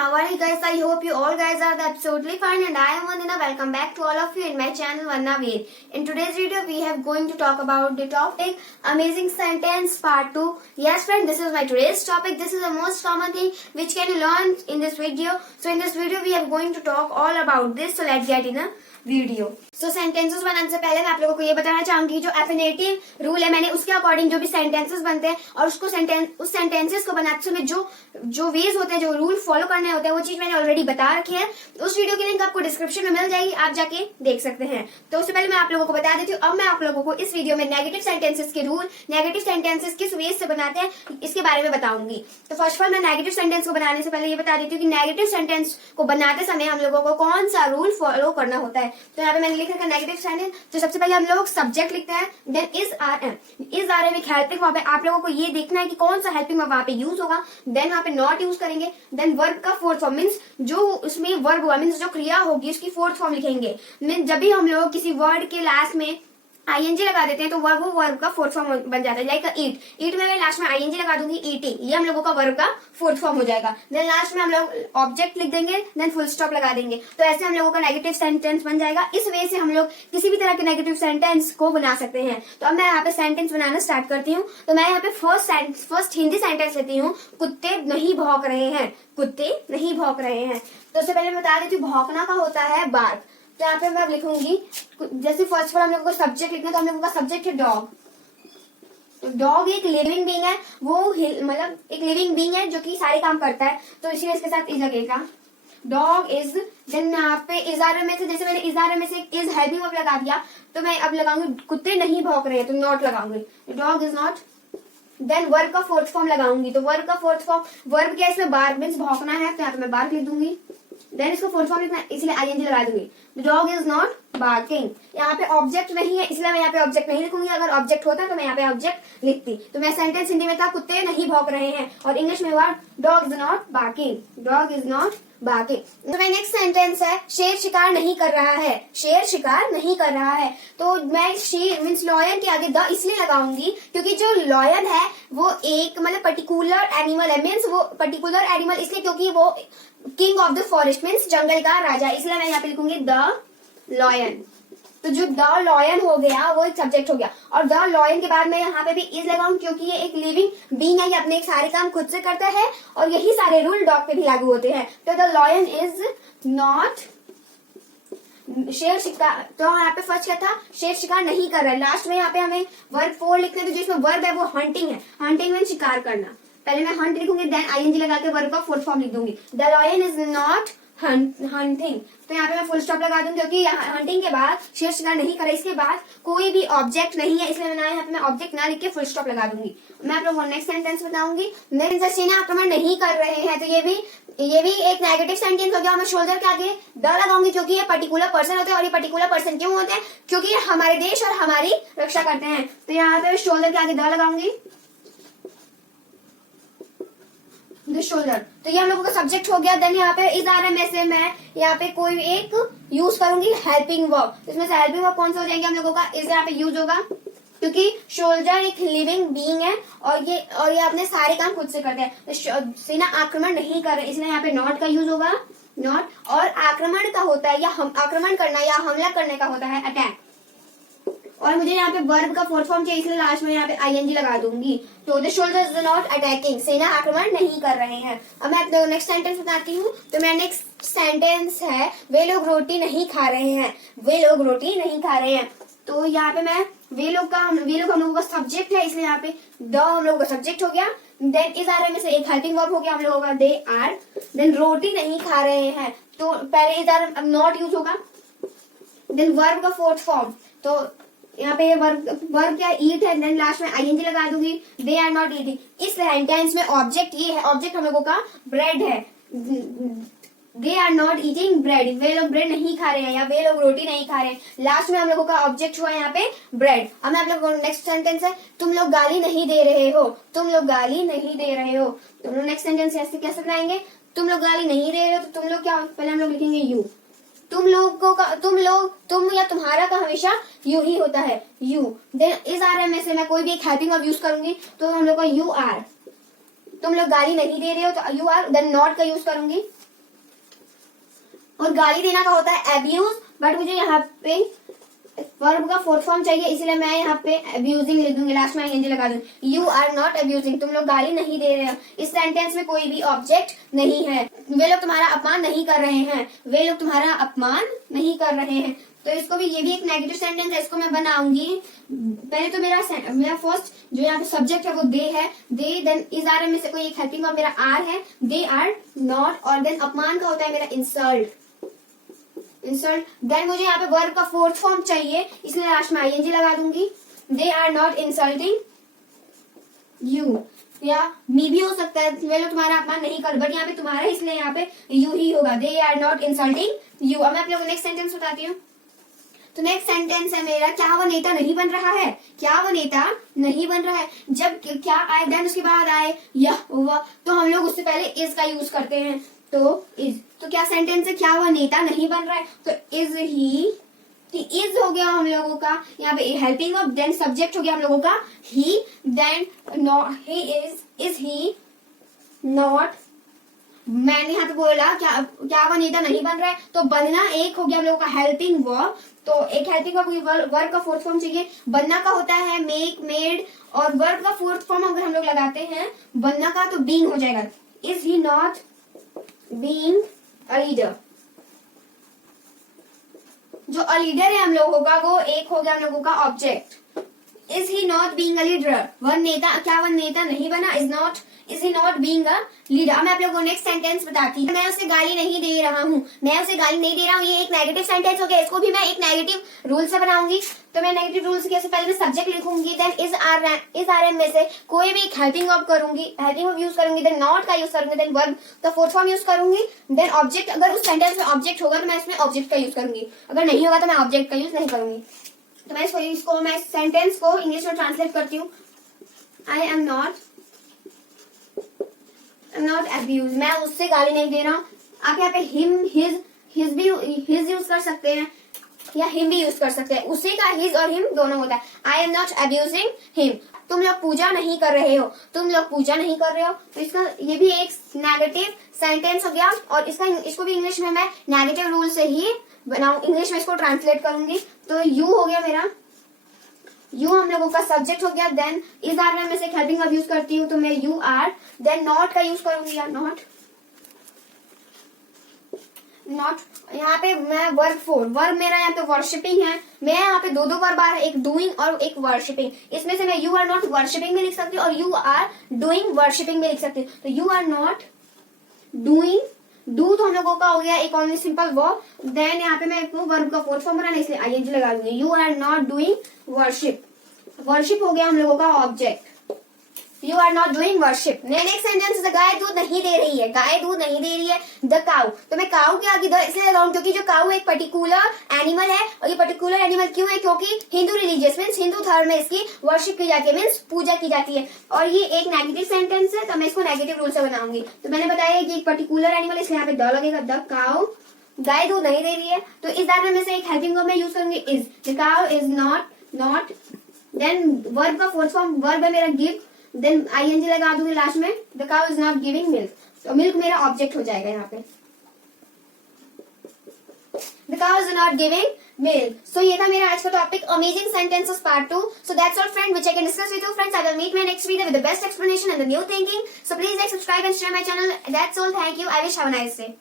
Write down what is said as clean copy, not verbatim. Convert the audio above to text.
how are you guys? I hope you all guys are absolutely fine, and I am Vandana. Welcome back to all of you in my channel Vanna Veer. In today's video, we have going to talk about the topic Amazing Sentence Part 2. Yes friend, this is my today's topic. This is the most common thing which can you learn in this video. So in this video, we are going to talk all about this. So let's get in a video. So sentences बनाने से पहले मैं आप लोगों को ये बताना चाहूंगी जो एफिनेटिव रूल है, मैंने उसके अकॉर्डिंग जो भी सेंटेंसेस बनते हैं और उसको उस सेंटेंसेस को बनाते समय जो वेज होते हैं, जो रूल फॉलो करने होते हैं, वो चीज मैंने ऑलरेडी बता रखी है। उस वीडियो की लिंक आपको डिस्क्रिप्शन में मिल जाएगी, आप जाके देख सकते हैं। तो उससे पहले मैं आप लोगों को बता देती हूँ। अब मैं आप लोगों को इस वीडियो में नेगेटिव सेंटेंसेस के रूल, नेगेटिव सेंटेंसेस किस वेज से बनाते हैं, इसके बारे में बताऊंगी। तो फर्स्ट ऑफ ऑल मैं नेगेटिव सेंटेंस को बनाने से पहले ये बता देती हूँ कि नेगेटिव सेंटेंस को बनाते समय हम लोगों को कौन सा रूल फॉलो करना होता है। तो यहाँ पे मैंने लिखा है नेगेटिव सेंटेंस। तो सबसे पहले हम लोग सब्जेक्ट लिखते हैं, देन इज आर एम एक हेल्पिंग वर्ब है। आप लोगों को ये देखना है कि कौन सा हेल्पिंग वर्ब वहां पे यूज होगा। देन वहां पे नॉट यूज करेंगे। देन वर्ब का फोर्थ फॉर्म मीन्स जो उसमें वर्ब हुआ मीन्स जो क्रिया होगी उसकी फोर्थ फॉर्म लिखेंगे। मीन्स जब भी हम लोग किसी वर्ड के लास्ट में आईएनजी लगा देते हैं तो वो वर्ब का फोर्थ फॉर्म बन जाता है। लाइक ईट में मैं लास्ट में आईएनजी लगा दूंगी, ईटिंग, ये हम लोगों का वर्ब का फोर्थ फॉर्म हो जाएगा। देन लास्ट में हम लोग ऑब्जेक्ट लिख देंगे, देन फुल स्टॉप लगा देंगे। तो ऐसे हम लोगों का नेगेटिव सेंटेंस बन जाएगा। इस वे से हम लोग किसी भी तरह के नेगेटिव सेंटेंस को बना सकते हैं। तो अब मैं यहाँ पे सेंटेंस बनाना स्टार्ट करती हूँ। तो मैं यहाँ पे फर्स्ट हिंदी सेंटेंस लेती हूँ, कुत्ते नहीं भौंक रहे हैं। कुत्ते नहीं भौंक रहे हैं। तो उससे पहले मैं बता देती हूँ भौंकना का होता है बार्क। तो यहाँ पे मैं लिखूंगी, जैसे फर्स्ट पर हम लोगों को सब्जेक्ट लिखना है तो हम लोगों का सब्जेक्ट है डॉग। तो डॉग एक लिविंग बीइंग है, वो मतलब एक लिविंग बीइंग है जो कि सारे काम करता है, तो इसीलिए इसके साथ इज लगेगा। Dog is. देन यहाँ पे इजारे में से, जैसे मैंने इजारे में से इज हेल्पिंग वर्ब लगा दिया, तो मैं अब लगाऊंगी कुत्ते नहीं भौंक रहे हैं, तो नॉट लगाऊंगी, dog is not. Then verb का फोर्थ फॉर्म लगाऊंगी। तो वर्ब का फोर्थ फॉर्म, वर्ब क्या है इसमें, बार्क मीन्स भौंकना है, तो यहाँ पे मैं बार्क लिख दूंगी। देन इसको फोर्थ फॉर्म लिखना है, इसलिए आईएनजी लगा दूंगी। Dog is not barking. यहाँ पे ऑब्जेक्ट नहीं है इसलिए मैं यहाँ पे ऑब्जेक्ट नहीं लिखूंगी। अगर ऑब्जेक्ट होता तो मैं यहाँ पे ऑब्जेक्ट लिखती। तो मैं सेंटेंस हिंदी में था कुत्ते नहीं भौंक रहे हैं, और इंग्लिश में हुआ dog is not barking. Dog is not barking. तो मैं नेक्स्ट सेंटेंस है शेर शिकार नहीं कर रहा है। शेर शिकार नहीं कर रहा है। तो मैं शेर मीन्स लॉयन के आगे द इसलिए लगाऊंगी क्योंकि जो लॉयन है वो एक मतलब पर्टिकुलर एनिमल है। मीन्स वो पर्टिकुलर एनिमल इसलिए क्योंकि वो king of the forest means जंगल का राजा, इसलिए मैं यहाँ पे लिखूंगी द लॉयन। तो जो द लॉयन हो गया वो एक सब्जेक्ट हो गया, और द लॉयन के बाद मैं यहाँ पे भी इज लगाऊं क्योंकि ये एक लिविंग बीइंग है, ये अपने सारे काम खुद से करता है, और यही सारे रूल डॉग पे भी लागू होते हैं। तो द लॉयन इज नॉट शेर शिकार। तो यहाँ पे फर्स्ट क्या था, शेर शिकार नहीं कर रहा है। लास्ट में यहाँ पे हमें वर्ब 4 लिखते हैं, तो जिसमें वर्ब है वो हंटिंग है। हंटिंग में शिकार करना। पहले मैं हंट लिखूंगी, देन आईएनजी लगा के वर्ब का फोर्थ फॉर्म लिख दूंगी। The lion is not hunting. तो यहाँ पे मैं फुल स्टॉप लगा दूंगी क्योंकि हंटिंग के बाद शेर शिकार नहीं करे, इसके बाद कोई भी ऑब्जेक्ट नहीं है, इसलिए मैं यहाँ पे मैं ऑब्जेक्ट ना लिख के फुल स्टॉप लगा दूंगी। मैं आप लोगों को नेक्स्ट सेंटेंस बताऊंगी। सेना आक्रमण नहीं कर रहे हैं, तो ये भी एक नेगेटिव सेंटेंस हो गया। मैं शोल्डर के आगे द लगाऊंगी क्योंकि ये पर्टिकुलर पर्सन होते हैं, और ये पर्टिकुलर पर्सन क्यों होते हैं, क्योंकि ये हमारे देश और हमारी रक्षा करते हैं। तो यहाँ पे शोल्डर के आगे द लगाऊंगी, शोल्डर। तो ये हम लोगों का सब्जेक्ट हो गया। देन यहाँ पे इज आर एम में से मैं यहाँ पे कोई एक यूज करूंगी हेल्पिंग वर्ब। इसमें से हेल्पिंग वर्ब कौन सा हो जाएंगे हम लोगों का, इज यहाँ पे यूज होगा क्योंकि शोल्जर एक लिविंग बीइंग है, और ये अपने सारे काम खुद से करते हैं। तो सेना आक्रमण नहीं कर रहे, इसलिए यहाँ पे नॉट का यूज होगा। नॉट, और आक्रमण का होता है या आक्रमण करना या हमला करने का होता है अटैक, और मुझे यहाँ पे वर्ब का फोर्थ फॉर्म चाहिए, इसलिए लास्ट में यहाँ पे आईएनजी लगा दूंगी। तो the soldiers are not attacking, सेना आक्रमण नहीं कर रहे हैं। अब मैं अपना नेक्स्ट सेंटेंस बताती हूँ। तो मेरा नेक्स्ट सेंटेंस है वे लोग रोटी नहीं खा रहे हैं। वे लोग रोटी नहीं खा रहे हैं। तो यहाँ पे मैं वे लोग हम लोगों का सब्जेक्ट है, इसलिए यहाँ पे द हम लोगों का सब्जेक्ट हो गया। देन इज आर में से एक हेल्पिंग वर्ब हो गया हम लोगों का, दे आर। देन रोटी नहीं खा रहे हैं, तो पहले इज आर नॉट यूज होगा। देन वर्ब का फोर्थ फॉर्म, तो यहाँ पे वर्ब क्या ईट है, देन लास्ट में आईएनजी लगा दूंगी। They are not eating. इस सेंटेंस में ऑब्जेक्ट ये है, ऑब्जेक्ट हम लोगों का ब्रेड है। They are not eating bread, वे लोग ब्रेड नहीं खा रहे हैं, या वे लोग रोटी नहीं खा रहे हैं। लास्ट में हम लोगों का ऑब्जेक्ट हुआ यहाँ पे ब्रेड। अब मैं आप लोगों को नेक्स्ट सेंटेंस है तुम लोग गाली नहीं दे रहे हो। तुम लोग गाली नहीं दे रहे हो। तुम लोग नेक्स्ट सेंटेंस ऐसे कैसे बनाएंगे, तुम लोग गाली नहीं दे रहे हो, तो तुम लोग क्या, पहले हम लोग लिखेंगे यू। तुम या तुम्हारा का हमेशा यू ही होता है, यू। देन इस आर में से मैं कोई भी एक हेल्पिंग वर्ब यूज करूंगी, तो हम लोग का यू आर। तुम लोग गाली नहीं दे रहे हो तो यू आर। देन नॉट का यूज करूंगी, और गाली देना का होता है अब्यूज, बट मुझे यहाँ पे वर्ब का फोर्थ फॉर्म चाहिए, इसलिए मैं यहाँ पे अब्यूजिंग लिख दूंगी, लास्ट में आईएनजी लगा दूंगी। यू आर नॉट अब्यूजिंग, तुम लोग गाली नहीं दे रहे हो। इस सेंटेंस में कोई भी ऑब्जेक्ट नहीं है। वे लोग तुम्हारा अपमान नहीं कर रहे हैं, वे लोग तुम्हारा अपमान नहीं कर रहे हैं। तो इसको भी, ये भी एक नेगेटिव सेंटेंस है, इसको मैं बनाऊंगी। पहले तो मेरा फर्स्ट जो यहाँ पे सब्जेक्ट है वो दे है, दे, देन इज आर में से कोई एक हेल्पिंग वर्ब मेरा आर है, दे आर नॉट, और देन अपमान का होता है मेरा इंसल्ट, देन मुझे यहाँ पे वर्ब का फोर्थ फॉर्म चाहिए, इसलिए लास्ट में आईएनजी लगा दूंगी। They are not insulting you, या मी भी हो सकता है, वे लोग तुम्हारा अपमान नहीं कर, बट यहाँ पे तुम्हारा, इसलिए यहाँ पे यू ही होगा। They are not insulting you. अब मैं आप लोगों को नेक्स्ट सेंटेंस बताती हूँ। तो नेक्स्ट सेंटेंस है मेरा, क्या वो नेता नहीं बन रहा है, क्या वो नेता नहीं बन रहा है। जब क्या आए, देन उसके बाद आए यह वह, तो हम लोग उससे पहले इज का यूज करते हैं, तो इज। तो क्या सेंटेंस है, क्या वह नेता नहीं बन रहा है, तो इज ही, इज हो गया हम लोगों का यहाँ पे हेल्पिंग वर्ब, देन सब्जेक्ट हो गया हम लोगों का ही, then he is he not. मैंने यहाँ पे बोला क्या वो नेता नहीं बन रहा है, तो बनना एक हो गया हम लोगों का हेल्पिंग वर्ब। तो एक हेल्पिंग वर्ब का फोर्थ फॉर्म चाहिए, बनना का होता है मेक, मेड, और वर्ब का फोर्थ फॉर्म अगर हम लोग लगाते हैं बनना का, तो बीइंग हो जाएगा। Is he not being a leader, जो अ लीडर है हम लोगों का वो एक हो गया हम लोगों का object. Is he not being a leader, वह नेता, क्या वह नेता नहीं बना, is he not being a leader. मैं आप लोगों को नेक्स्ट सेंटेंस बताती हूँ। मैं उसे गाली नहीं दे रहा हूँ, मैं उसे गाली नहीं दे रहा हूँ, ये एक नेगेटिव सेंटेंस हो गया, इसको भी मैं एक नेगेटिव रूल से बनाऊंगी। तो मैं नेगेटिव रूल से कैसे, पहले मैं सब्जेक्ट लिखूंगी, देन इज आर एन में से कोई भी एक हेल्पिंग वर्ब करूंगी, हेल्पिंग वर्ब यूज करूंगी, देन नॉट का यूज करूंगी, देन वर्ब का फोर्थ फॉर्म यूज करूंगी, देन ऑब्जेक्ट, अगर उस सेंटेंस में ऑब्जेक्ट होगा तो मैं इसमें ऑब्जेक्ट का यूज करूंगी, अगर नहीं होगा तो मैं ऑब्जेक्ट का यूज नहीं करूंगी। तो मैं इसको मैं सेंटेंस को इंग्लिश में ट्रांसलेट करती हूँ। आई एम नॉट अब्यूज, मैं उससे गाली नहीं दे रहा हूँ। आप यहाँ पे हिम, हिज भी यूज कर सकते हैं, या हिम भी यूज कर सकते हैं, उसी का हिज और हिम दोनों होता है। I am not abusing him, तुम लोग पूजा नहीं कर रहे हो, तुम लोग पूजा नहीं कर रहे हो। तो इसका ये भी एक नेगेटिव सेंटेंस हो गया, और इसको भी इंग्लिश में मैं नेगेटिव रूल से ही बनाऊं, इंग्लिश में इसको ट्रांसलेट करूंगी। तो यू हो गया मेरा, यू हम लोगों का सब्जेक्ट हो गया, देन इज आर में से हेल्पिंग वर्ब यूज करती हूँ, तो मैं यू आर, देन नॉट का यूज करूंगी, या नॉट। यहाँ पे मैं वर्ब मेरा यहाँ पे वर्शिपिंग है, मैं यहाँ पे दो वर्ब आ रहा है, एक डूइंग और एक वर्शिपिंग। इसमें से मैं यू आर नॉट वर्शिपिंग में लिख सकती हूँ, और यू आर डूइंग वर्शिपिंग में लिख सकती हूँ। तो you are not doing, do तो हम लोगों का हो गया एक ओनली सिंपल वर्ब, देन यहाँ पे मैं वर्ब का फोर्थ फॉर्म बनाना, इसलिए आईएनजी लगा दूंगी। You are not doing worship, worship हो गया हम लोगों का object. You are not doing worship. Next sentence, गाय दूध नहीं दे रही है, गाय दूध नहीं दे रही है, द काउ। तो मैं काउ के आगे द इसलिए लगाऊं क्योंकि जो काउ एक पर्टिकुलर एनिमल है, और ये पर्टिकुलर एनिमल क्यों है, क्योंकि हिंदू रिलीजियस मीन्स हिंदू धर्म में इसकी वर्शिप की जाती है, मीन्स पूजा की जाती है। और ये एक नेगेटिव सेंटेंस है, तो मैं इसको नेगेटिव रूल से बनाऊंगी। तो मैंने बताया कि एक पर्टिकुलर एनिमल, इसलिए यहाँ पे द लगेगा, द काउ। गाय दूध नहीं दे रही है, तो इस बार में से एक हेल्पिंग वर्ब में यूज करूंगी, is. The cow is not, then verb का फोर्थ फॉर्म वर्ब है मेरा गिव, देन आईएनजी लगा दूंगी लास्ट में, the cow is not giving milk. तो मिल्क मेरा ऑब्जेक्ट हो जाएगा यहाँ पे, the cow is not giving milk. So ये था मेरा आज का topic, amazing sentences part 2. So that's all friend which I can discuss with you friends. I will meet my next video with the best explanation and the new thinking. So please like, subscribe and share my channel. That's all. Thank you. I wish have a nice day.